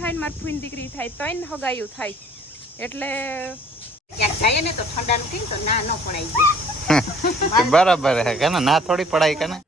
થાય ને મારી ફૂઈની દીકરી થાય તોય હગાયું થાય એટલે ક્યાંક જાય ને તો ઠંડાનું કહીને તો ના ન પડાય બરાબર હે કે ના થોડી પડાય કે ને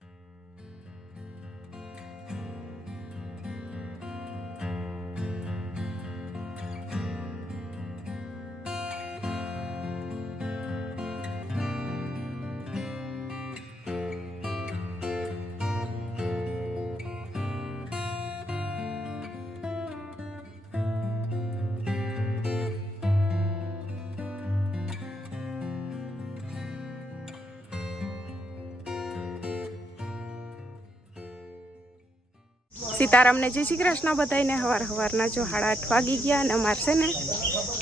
સીતારામને જય શ્રી કૃષ્ણ બધાને હવારના જો 8:30 વાગી ગયા અને અમારે છે ને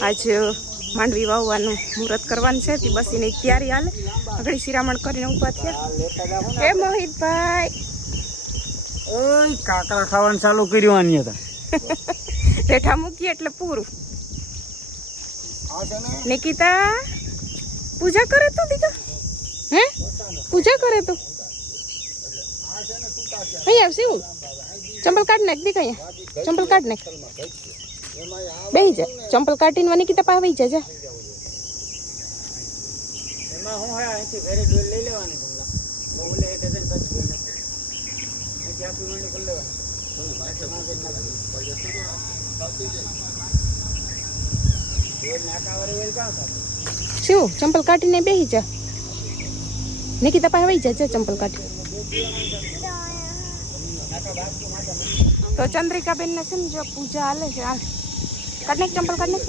આજ માંડવી વાવવાનું મુહૂર્ત કરવાનું છે તે બસ એની તૈયારી હાલે આગળ શિરામણ કરીને ઊભા થયા એ મોહિતભાઈ ઓય કાકરા ખાવાનું ચાલુ કર્યું આની હતા ઠેઠા મૂકીએ એટલે પૂરું નિકિતા પૂજા કરે તો દીકા હે પૂજા કરે તો અહીં આવશે હું ચંપલ કાઢ નાખ દીક અહીંયા ચંપલ કાઢ નાખ બેહી જા ચંપલ કાઢીને નિકિતા પાસે આવી જા એમાં હું હે અહીંથી ઘરે ડોલ લઈ લેવાની કમલા બોલે એટલે જઈને પછી અહીંથી આપી મંડી કરી લેવાની શું ચંપલ કાઢીને બેહી જા નિકિતા પાસે આવી જા ચંપલ કાઢી તો ચંદ્રિકા બેન ને છે ને જો પૂજા હાલે છે હાલ કાઢ નાખ ચંપલ કાઢ નાખ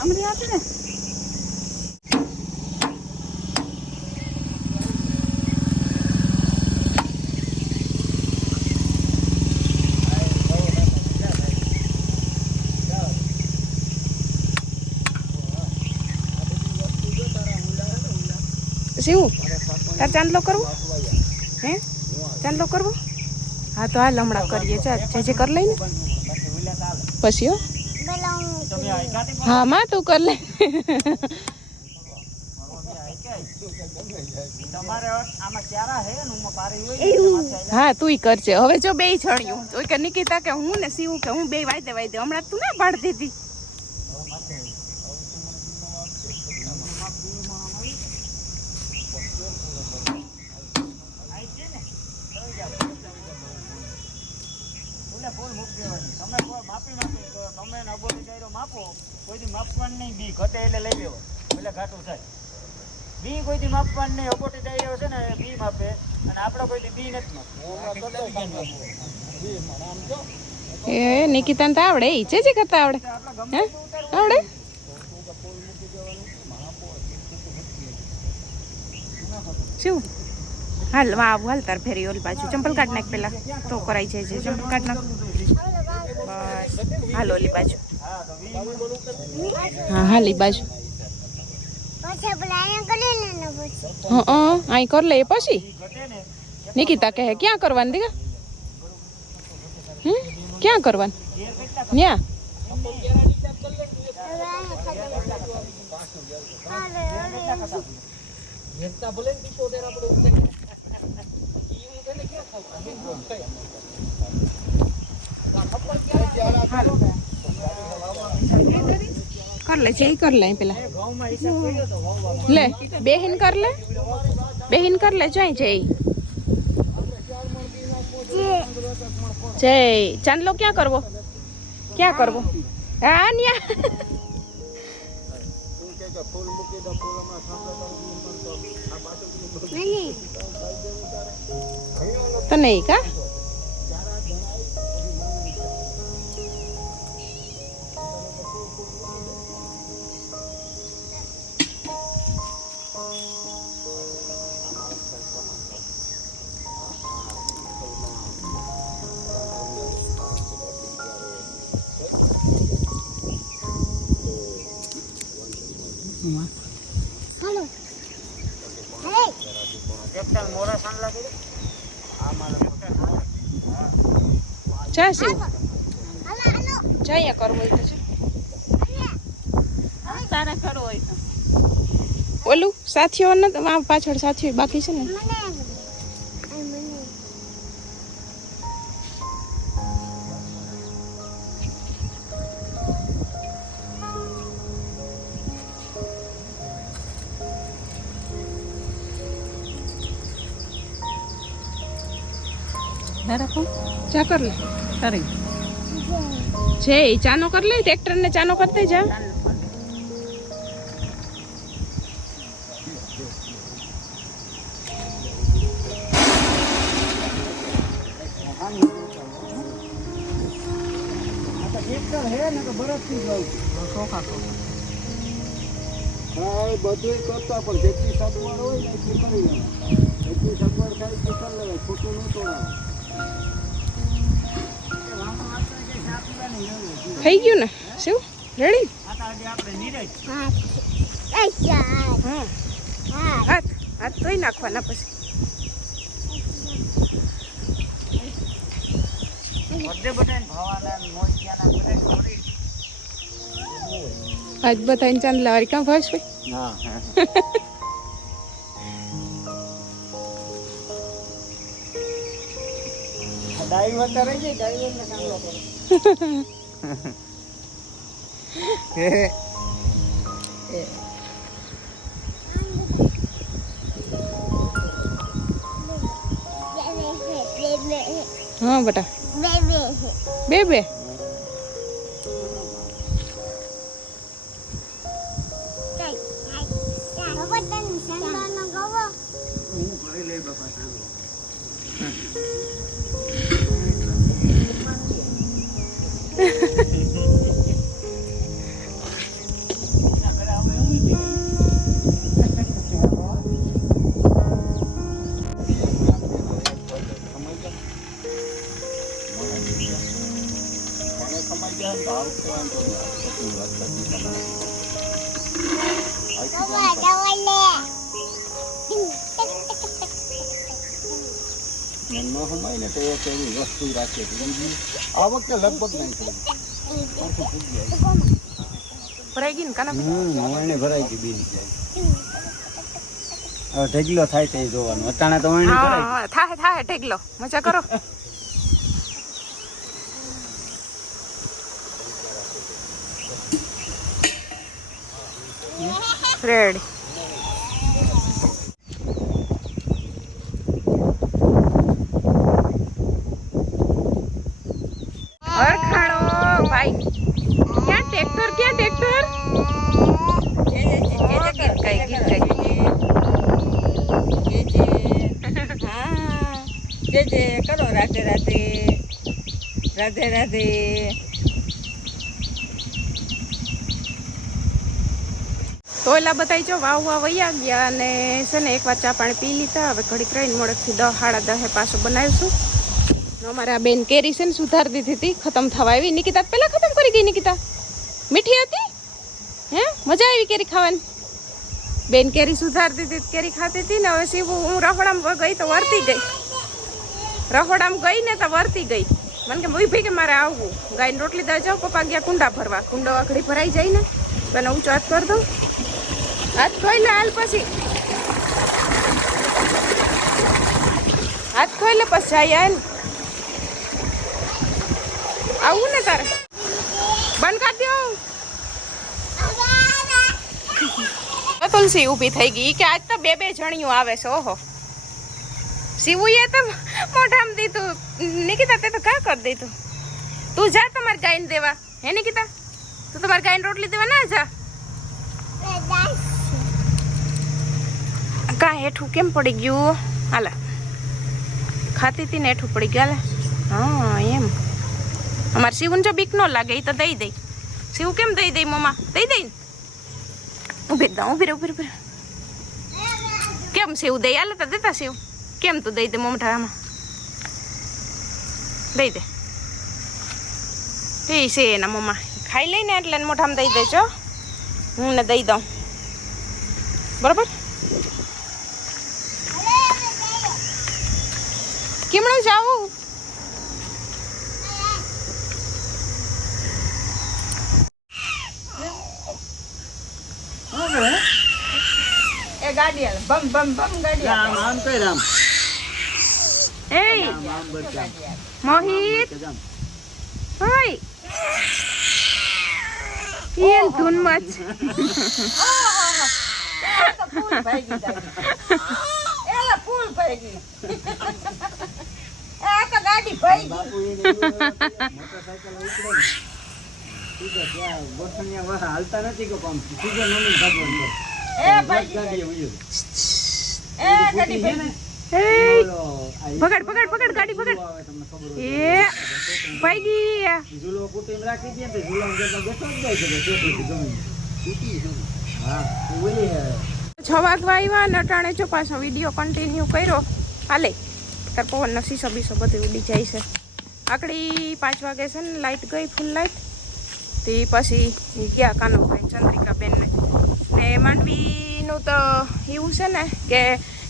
અમરી આપે ને શું તાર ચાંદલો કરવો હે ચાંદલો કરવો હા તો હાલ હમણાં કરીએ જે કરી લઈને પછી હા માં તું કર લે હા તું કરજે હવે જો બે છણ્યું તો કે નિકિતા કે હું ને સીવું કે હું બે વાયદે હમણાં તું ના પાડી દીધી એ નિકિતા તો આવડે એ છે કરતા આવડે હે આવડે શું હાલ વાવ હાલ તાર ફેરી ઓલી પાછું ચંપલ કાઢ નાખ પેલા તો કરાઈ જાય છે ચંપલ કાઢ નાખ બસ હાલ ઓલી બાજુ હા હાલી બાજુ હા અહીં કર લે પછી નિકિતા કહે ક્યાં કરવાનું દીકા ક્યાં કરવાનું ન્યા कर ले जय कर ले पेला ले बेहिन कर ले जय जय जय चांदलो क्या करवो हाँ निया तो नहीं का हेलो हे એકદમ મોરા સાન લાગે આ માલા મોટા જા છે हेलो જયા કરવો હોય તો છે તારા કરો હોય તો ઓલું સાથીઓ ને પાછળ સાથીઓ બાકી છે ને ચા કર લે છે ચાનો કર લે ટ્રેક્ટર ને ચાનો કરતે જા ટ્રેક્ટર હે ને તો બરફથી જાવ ચોખા તો હા એ બધું કરતા પણ જેટલી સગવડ હોય ને એટલી કરી લેવાય એટલી સગવડ થાય એટલી કરી લેવાય ખોટું ન તોડાવે થઈ ગયું ને શું રેડી આપણે નીરજ હા હાથ હાથ ધોઈ નાખવાના પછી બધે બધાને ભાવાના મોતિયાના બધા થોડી આજ બધાને ચાંદલા વાળી કાં ભાવશ ભાઈ હા ડ્રાઈવર તો રહી જાય ડ્રાઈવરને સાંભળો હા બેટા બે બે હું કરી લઈ બાપા સાંભળો ને તો એક એવી વસ્તુ રાખે આ વખતે લગભગ નહીં થયું ભરાઈ ગઈ ને કાના વણને ભરાઈ ગઈ બીન હવે ઢગલો થાય તે જોવાનું અટાણે તો વણને ભરાઈ હા થાય થાય ઢેગલો મજા કરો રેડી અરખાણો ભાઈ ક્યાં ટ્રેક્ટર કઈ ગીત કઈ જે કરો રાધે રાધે રાધે રાધે તો એલા બતાવી જો વાવ વાવ વૈયા ગયા અને છે ને એકવાર ચા પાણી પી લીધા હવે ઘડીક રહીને મોડેકથી 10 સાડા 10 પાછો બનાવીશું અમારા બેન કેરી છે ને સુધારી દીધી હતી ખતમ થવા આવી નિકિતા પહેલા ખતમ કરી ગઈ નિકિતા મીઠી હતી હે મજા આવી કેરી ખાવાની બેન કેરી સુધારી દીધી કેરી ખાતી હતી ને હવે સીવું હું રહોડામાં ગઈ તો વર્તી ગઈ રહોડામાં ગઈ ને તો વર્તી ગઈ મને કે ઊભી કે મારે આવવું ગાયને રોટલી દા જાઉં પપ્પા ગયા કુંડા ભરવા કુંડો આખડી ભરાઈ જાય ને તો એને ઊંચો હાથ કરી દઉં હાથ ખોઈ લે હાલ પછી હાથ ખોઈ લે પછી જાય હાલ આવું ને તારે બંધ કરી દો તુલસી ઊભી થઈ ગઈ કે આજ તો બે જણીઓ આવે છે ઓહો સીવુએ તો મોઢામાં દીધું નિકિતા તે તો કા કરી દીધું તું જા તમારે ગાયને દેવા હે નિકિતા તું તમારે ગાયને રોટલી દેવા ના જા કા હેઠું કેમ પડી ગયું હાલા ખાતી હતી ને હેઠું પડી ગયું હાલા હા એમ અમારે શિવને જો બીક ન લાગે એ તો દઈ દઈ શિવ કેમ દઈ દઈ મમ્મા દઈ દઈ ને ઉભી દઉં ઉભી કેમ શિવ દઈ હાલે તો દેતા શિવ કેમ તું દઈ દે મોમઠામાં દઈ દે એ છે એના મમ્મા ખાઈ લઈને એટલે મોઢામાં દઈ દેજો હું ને દઈ દઉં બરાબર કેમણું જાવું એ ગાડી હાલ બમ બમ બમ ગાડી રામ આમ કઈ રામ એ આમ બરકામ મોહિત હોય ઈન ધૂન મચ ફૂલ ભાગી જાય એલા ફૂલ ભાગી આ તો ગાડી બાપુ એને મોટરસાયકલ ઉપડે ને સીધો ત્યાં ગોઠણિયા વાળા હાલતા નથી કે આમ સીધો નમી ભાગવાનું ગાડી ઉયું એ પકડ ગાડી પકડ એ ભાઈ ગઈ ઝૂલો કુટીમ રાખી દે તો ઝૂલો જેટલો બેઠો જ જાય છે ચોટી ગમે હા ઓલી હે 6 વાગવા આવ્યા ને અટાણે જો પાછો વિડીયો કન્ટિન્યુ કર્યો હાલે તાર પવનનો શીશો બીસો બધું ઉડી જાય છે આકડી 5 વાગે છે ને લાઇટ ગઈ ફૂલ લાઇટ તે પછી ગયા કાનોભાઈ ચંદ્રિકાબેનને ને માંડવીનું તો એવું છે ને કે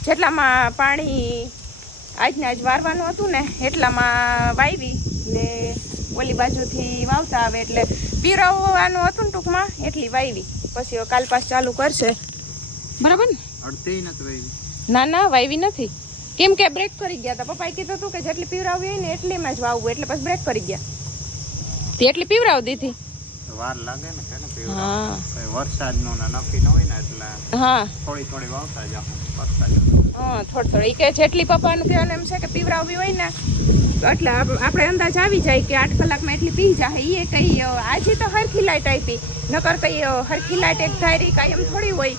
જેટલામાં પાણી આજને આજ વારવાનું હતું ને એટલામાં વાવી ને ઓલી બાજુથી વાવતા આવે એટલે પીરવવાનું હતું ને ટૂંકમાં એટલી વાવી પછી કાલ પાસ ચાલુ કરશે બરાબર ને અડધી નથી વાવી ના વાવી નથી કેમ કે બ્રેક કરી ગયા હતા પપ્પાએ કીધું હતું કે જેટલી પીવરાવી હોય ને એટલીમાં જ વાવવું એટલે પછી બ્રેક કરી ગયા તે એટલી પીવરાવી દીધી વાર લાગે ને કે ને હા વરસાદનો ને નક્કી ન હોય ને એટલે હા થોડી વાવતા જાવ હા થોડી કે જેટલી પપ્પાનું કહેવાનું એમ છે કે પીવરાવવી હોય ને એટલે આપણે અંદાજ આવી જાય કે 8 કલાકમાં એટલી પી જાય એ કઈ આજે તો હરખી લાઈટ આપી નકર કઈ હરખી લાઈટ એક ધારી કાયમ થોડી હોય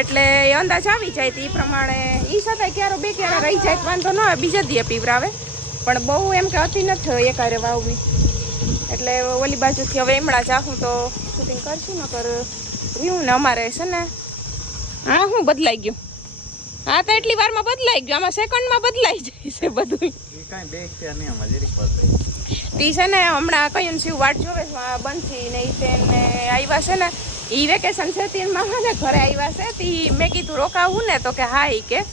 એટલે એ અંદાજ આવી જાય તો એ પ્રમાણે એ છતાંય ક્યારો બે ક્યારે રહી જાય વાંધો ન આવે બીજા દીએ પીવરાવે પણ બહુ એમ કે અતિ નથી એકારે વાવવી એટલે ઓલી બાજુથી હવે એમણા જાઉં તો શૂટિંગ કરશું નકર રહ્યું ને અમારે છે ને હા હું બદલાઈ ગયું હા તો એટલી વારમાં બદલાઈ ગયું આમાં સેકન્ડમાં બદલાઈ જાય છે બધું એ કાંઈ બે છે નહીં આમાં જરીક બદલાય તી છે ને હમણાં કયું શિવ વાટ જોવે બનથી ને ઈ તેને આવ્યા છે ને ઈ વેકેશન છે તી મામાને ઘરે આવ્યા છે તી મેં કીધું રોકાવું ને તો કે હા ઈ કે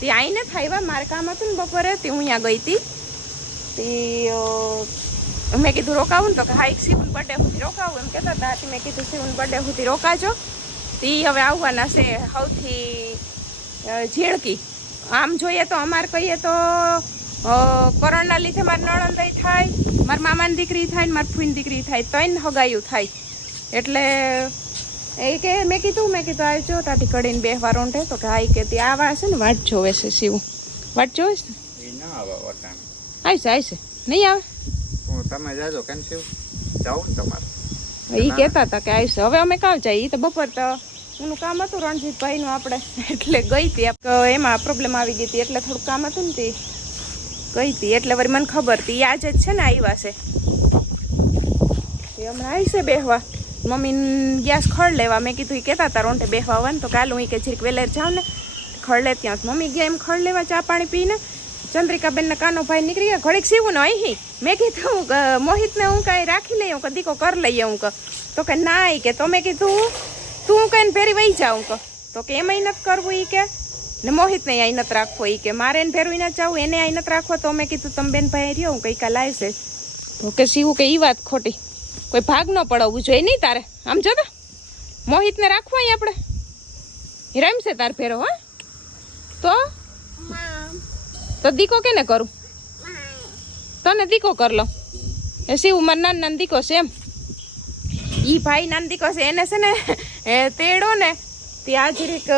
તી આઈને થાય મારે કામ હતું ને બપોરે તી હું અહીંયા ગઈ હતી તી મેં કીધું રોકાવું ને તો કે હા એક શિવન બર્થડે સુધી રોકાવું એમ કહેતા હતા મેં કીધું શિવન બર્થડે સુધી રોકાજો તી હવે આવવાના છે સૌથી ઝીણકી આમ જોઈએ તો અમારે કહીએ તો કોરોના લીધે મારી નણંદાઈ થાય મારી મામાની દીકરી થાય ને મારી ફૂઈની દીકરી થાય 3 હગાયું થાય એટલે એ કે મેં કીધું આવજો ટાટી કડીને બેહવા રોંઢે તો કે હા કે ત્યાં આવા છે ને વાટ જોવે છે શિવ વાટ જોવે છે ને એ ના આવે વટાણ આવશે નહીં આવે તમે જાજો કેમ શિવ જાવ ને તમારે એ કહેતા હતા કે આવશે હવે અમે કાં જાય એ તો બપોર તો એનું કામ હતું રણજીતભાઈનું આપણે એટલે ગઈ હતી એમાં પ્રોબ્લેમ આવી ગઈ હતી એટલે થોડું કામ હતું ને તે ગઈ હતી એટલે વળી મને ખબર હતી આજે જ છે ને આવ્યા છે એ હમણાં આવશે બેહવા મમ્મી ગેસ ખડ લેવા મેં કીધું એ કહેતા હતા રોંઢે બેહવા આવવાનું તો કાલ હું કે જીરીક વેલેર જાઉં ને ખડ લે ત્યાં મમ્મી ગયા એમ ખડ લેવા ચા પાણી પીને ચંદ્રિકાબેન ને કાનો ભાઈ નીકળી ગયા ઘડીક સીવું ને અહીં મેં કીધું મોહિતને હું કાંઈ રાખી લઈએ હું કે દીકો કર લઈએ હું કે તો કે ના કે તો મેં કીધું તું કઈને ફેરી વહી જાઉં કે તો કે એમાંય નથી કરવું એ કે ને મોહિતને અહીં નથી રાખવો એ કે મારે એને ફેરવી નથી જવું એને અહીં નથી રાખવો તો મેં કીધું તમે બેન ભાઈ રહ્યો હું કંઈ કાલ આવશે તો કે સીવું કે એ વાત ખોટી કોઈ ભાગ ન પડાવવું જોઈએ નહીં તારે આમ જો મોહિતને રાખવો અહીં આપણે રમશે તાર ફેરો હા તો દીકો કેને કરું તને દીકો કર લો એ શિવ માર નાન દીકો છે એમ ઈ ભાઈ નાન દીકો છે એને છે ને તેડો ને ત્યાં જરીક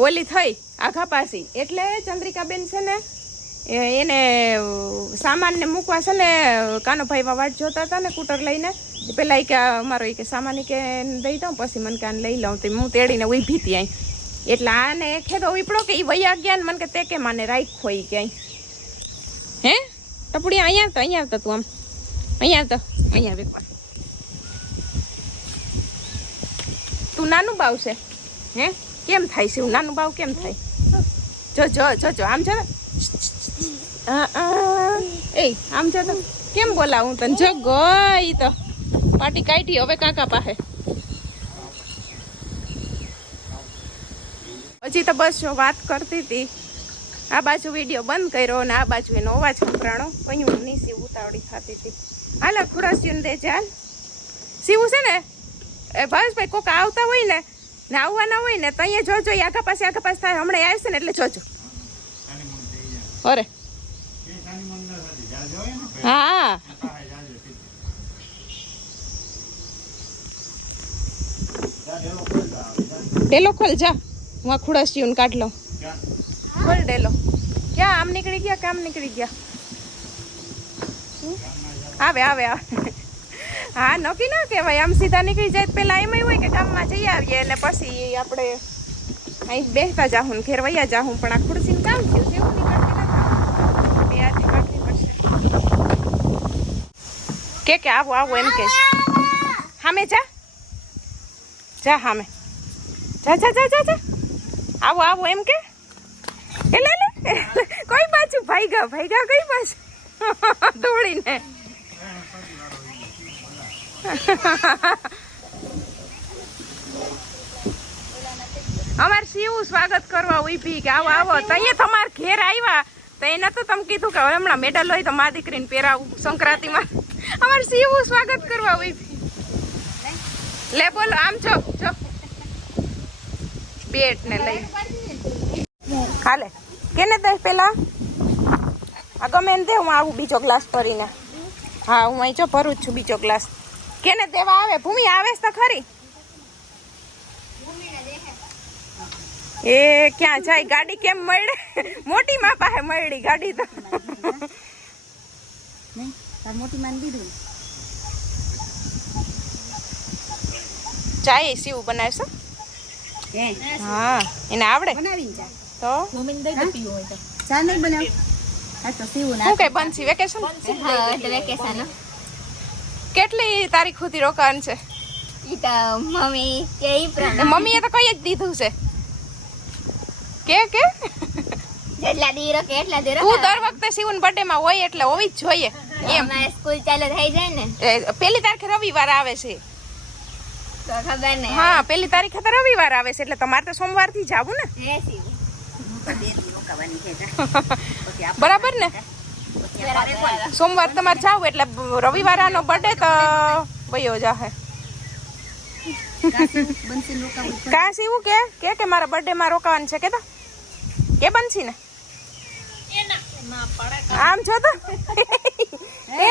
ઓલી થઈ આઘા પાસી એટલે ચંદ્રિકાબેન છે ને એને સામાનને મૂકવા છે ને કાનોભાઈ વાટ જોતા હતા ને કૂટર લઈને પેલા એ કે અમારો એ કે સામાન કે દઈ દઉં પછી મને કે આને લઈ લઉં તો હું તેડીને ઊભી હતી અહીં એટલે આને ખેદો વીપડો કે એ વૈયા ગયા ને મને કે તે કે માને રાખ્યો એ ક્યાંય હે ટપડી અહીંયા આવતા તું આમ અહીંયા વેકવા તું નાનું બાવ છે હે કેમ થાય છે નાનું બાવ કેમ થાય જો આમ છે એ આમ છે તો કેમ બોલાવું તને જો ગઈ તો પાટી કાઢી હવે કાકા પાસે હજી તો બસ જો વાત કરતી હતી આ બાજુ વિડીયો બંધ કર્યો ને આ બાજુ એનો અવાજ સંભળાણો કયું નહીં સીવ ઉતાવળી થતી હતી હાલ ખુરાસીને દે ચાલ સીવું છે ને એ ભાવેશભાઈ કોક આવતા હોય ને આવવાના હોય ને તો અહીંયા જોજો આગા પાસે થાય હમણાં આવશે ને એટલે જોજો અરે હા ડેલો ખોલ જા હું આ ખુડાસીઓને કાઢ લઉં ખોલ ડેલો ક્યાં આમ નીકળી ગયા કે આમ નીકળી ગયા? આવે આવે આવે. હા નક્કી ના કહેવાય, આમ સીધા નીકળી જાય પેલા એમ હોય કે ગામમાં જઈ આવીએ અને પછી આપણે અહીં બેસતા જાહું ને ઘેર વૈયા જાહું, પણ આ ખુરશીનું કામ થયું છે એવું નીકળતી નથી. બે હાથે કાઢવી પડશે. કે આવો આવો એમ કે હામે જા જા હામે જા જા જા જા જા આવો આવો એમ કે લે લે કોઈ બાજુ ભાઈગા ભાઈગા કઈ બાજુ દોડીને અમારે શિવું સ્વાગત કરવા ઉભી કે આવો આવો તો અહીંયા તમારે ઘેર આવ્યા તો એને તો તમે કીધું કે હમણાં મેડલ હોય તો મા દીકરીને પહેરાવું સંક્રાંતિમાં. અમારે શિવું સ્વાગત કરવા ઉભી. લે બોલો આમ જો જો બેટ ને લઈ હાલે કેને દે પેલા આ ગમે ને દે, હું આવું બીજો ગ્લાસ ભરીને. હા હું અહીં જો ભરું જ છું બીજો ગ્લાસ. કેને દેવા આવે? ભૂમિ આવે તો ખરી. એ ક્યાં જાય ગાડી? કેમ મળે? મોટી માં પાસે મળી ગાડી તો. મોટી માન દીધું ચાય સીવું બનાવશો? હા એને આવડે બનાવીને ચા તો મમ્મીને દઈ દે પીવું હોય તો. ચા નહીં બનાવ. હા તો પીવું ના. શું કઈ બનશી વેકેશન? હા એટલે વેકેશન. કેટલી તારીખ સુધી રોકાણ છે? ઈ તો મમ્મી કે ઈ પ્રમાણે મમ્મીએ તો કઈ જ દીધું છે કે જેટલા દી રોકે એટલા દી તું દર વખતે શિવન બર્થડે માં હોય એટલે હોવી જ જોઈએ એમ. સ્કૂલ ચાલુ થઈ જાય ને પહેલી તારીખે રવિવાર આવે છે. તો ખબર નહીં. હા પહેલી તારીખે તો રવિવાર આવે છે એટલે તમારે તો સોમવાર થી જવું ને. હે શિવ બે દી રોકાવાની છે બરાબર ને? સોમવાર તમારે જાવ એટલે રવિવાર આનો બર્થડે તો વયો જાહે. કાશ એવું કે મારા બર્થડે માં રોકાવાનું છે કે બનશી ને આમ છો તો એ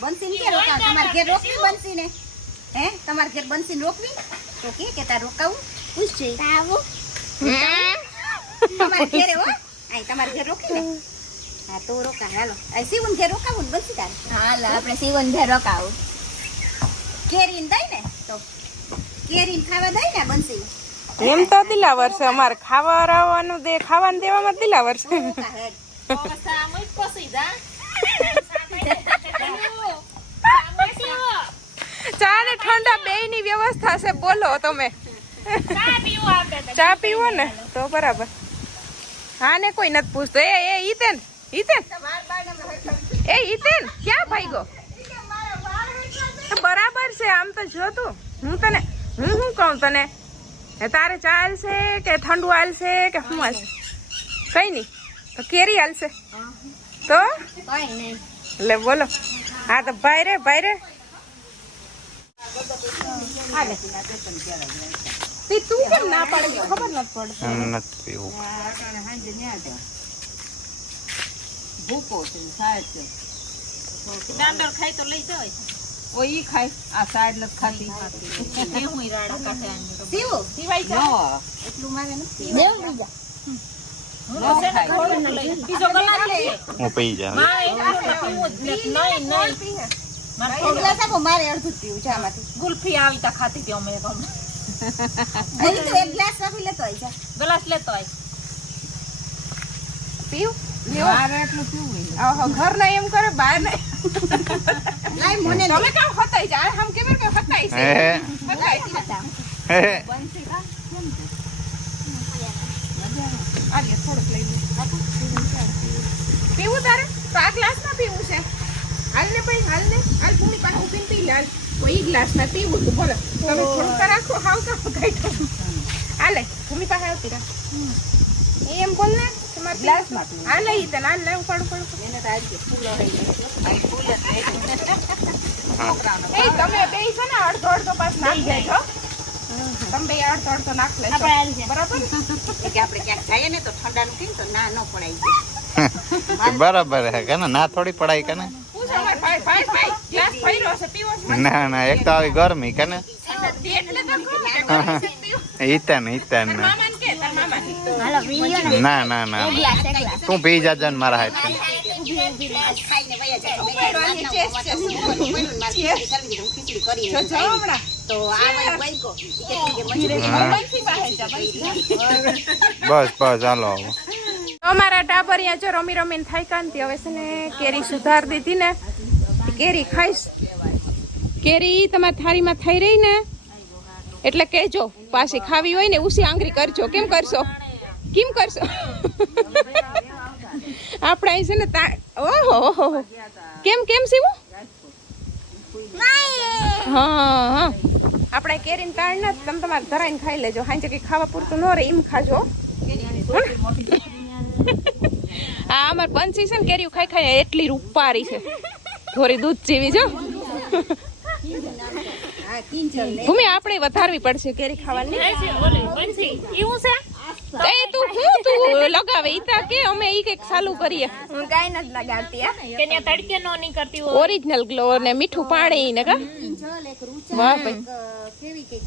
બંસી કે રોકાવ તમાર ઘેર રોકવી બંસી ને હે તમાર ઘેર બંસી રોકવી તો કે તાર રોકાવું પૂછ છે આવું તમાર ઘેર હો આઈ તમાર ઘેર રોકવી ને હા તો રોકા હાલો આ સીવન ઘેર રોકાવું ને બંસી તાર હાલો આપણે સીવન ઘેર રોકાવું કેરીન દઈ ને તો કેરીન ખાવા દઈ ને બંસી એમ તો દિલાવર છે અમારે ખાવાનું દેવામાં દિલાવર છે. ચા ને ઠંડા બેય ની વ્યવસ્થા છે. બોલો તમે ચા પીવો ને તો બરાબર. હા ને કોઈ નથી પૂછતો. એ ઈતેન ક્યાં ભાઈ ગયો? બરાબર છે આમ તો જો તું હું શું કહું તને તારે ચા હાલશે કે ઠંડુ હાલશે કે શું હાલશે? કઈ નઈ તો કેરી હાલશે તો એટલે બોલો. હા તો ભાઈ રે હાલે તું કેમ ના પડે ખબર નથી પડતી. ભૂકો છે સાહેબ છે દાંડર ખાય તો લઈ જાય ઓઈ ખાય આ સાઈડ નથી ખાતી. હું રાડા કાઢે સીવો સીવાઈ જાય એટલું મારે નથી દેવ બીજા બીજો ગલાસ લે હું પી જાઉં. મારે અડધું પીવું છે આમાંથી. ગુલ્ફી આવી તા ખાતી હતી અમે તો એક ગ્લાસ રાખી લેતો હોય છે ગ્લાસ લેતો આય પીવું મારે એટલું પીવું ઘર ના એમ કરે બહાર નહીં. લાઈ મને તમે કેમ હતાઈ જાય આમ કેમ કે હતાઈ છે બંસી ખા આલે થોડુંક લઈ લે. પીવું તારે તો આ ગ્લાસ માં પીવું છે. હાલ ને ભાઈ હાલ ભૂમિ પાસે ઉભીને પી લે હાલ. કોઈ ગ્લાસ માં પીવું તું બોલો તમે થોડુંક તો રાખો હાવ કામ કાઢો. હાલે ભૂમિ પાસે આવતી રાખ એમ બોલ ને તમારે ગ્લાસ માં આ લઈ તને આ લે ઉપાડું એને તો આજે ફૂલો થઈ જાય ફૂલ એ તમે બે છે ને અડધો પાસ નાખી દેજો. તમે બે અડધો નાખ લેજો બરાબર કે આપણે ક્યાંક જઈએ ને તો ઠંડાનું કહીને તો ના ન પડાઈ જાય બરાબર હે કે ના થોડી પડાય કે ને. પૂછો માર ભાઈ ગ્લાસ ભર્યો છે પીવો છે? ના એક તો આવી ગરમી કે ને. એટલે તો ઈતન મામાને કે તાર મામાને હાલો ના ના ના તું પી જાજે ને મારા હાથ ખાઈને વયા જાય. તો આ વૈકો બસ બસ હાલો હવે. અમારા ટાબરિયા જો રમી રમીને થાક્યા ને હવે છે ને કેરી સુધાર દીધી ને કેરી ખાઈશ. કેરી તમારી થાળીમાં થઈ રહી ને એટલે કહેજો, પાછી ખાવી હોય ને ઉસી આંગળી કરજો. કેમ કરશો? કેમ કરશો? આપણે અહીં છે ને ઓહો કેમ કેમ સીવું? હા આપણે કેરીને તાણ ને તમે તમારે ધરાઈને ખાઈ લેજો. હાંજે કઈ ખાવા પૂરતું ન રહે એમ ખાજો. હા અમારે બંસી છે ને કેરીઓ ખાઈ ખાઈ એટલી રૂપારી છે, થોડી દૂધ જેવી જો. ભૂમિ આપણે વધારવી પડશે કેરી ખાવાની. એ તું લગાવે ઈ તા કે અમે ઈ કઈક ચાલુ કરીએ. હું કાઈ નથી લગાડતી. કે ત્યાં તડકે નો નહીં કરતી હોય. ઓરિજિનલ ગ્લો ને મીઠું પાણી ને કા. વાહ ભાઈ કેવી કઈક